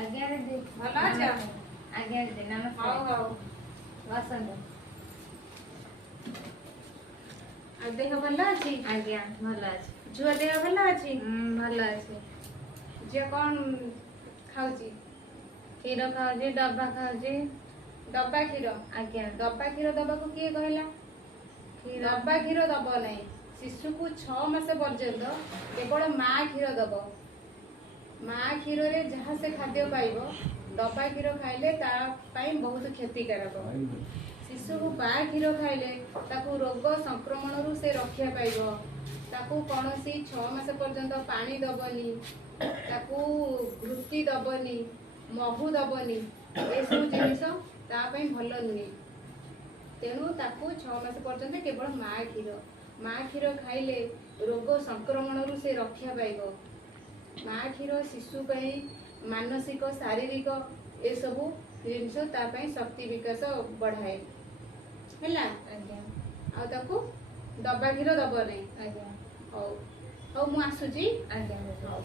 आज्ञा दीदी भल अछ आज्ञा दीदी नमस्कार हौ हौ बसंत आ देह भल अछि आज्ञा भल अछि झुआ देह भल अछि भल अछि जे कौन खाउची क्षीर खाऊँ डब्बा खाऊँ डब्बा क्षीर आज्ञा डब्बा क्षीर दबाको किए कहला क्षीर डब्बा क्षीर दब नहीं शिशु को 6 मास पर्यंत केवल माँ क्षीर दब माँ क्षीर रे जहाँ से खाद्य पाइब डब्बा क्षीर खाइले ता पाई बहुत क्षतिकारक शिशु को बा क्षीर खाइले ताकू रोग संक्रमण रु से रक्षा पाइब ताकू कौनसी 6 मास पर्यंत पानी दबनी ताकू घृति दबनी महू दबनी ए सब जिनिस ता पई भल नुहे तेणु ताकू 6 मास पर्यंत केवल माँ क्षीर खाइले रोग संक्रमण रु से रक्षा पाइब माँ क्षीर शिशु पई मानसिक शारीरिक ए सब जिनिस ता पई शक्ति विकास बढ़ाए हैला आज्ञा आ ताकू डब्बा क्षीर दब नहीं आज्ञा हौ हौ मु आसुची आज्ञा हौ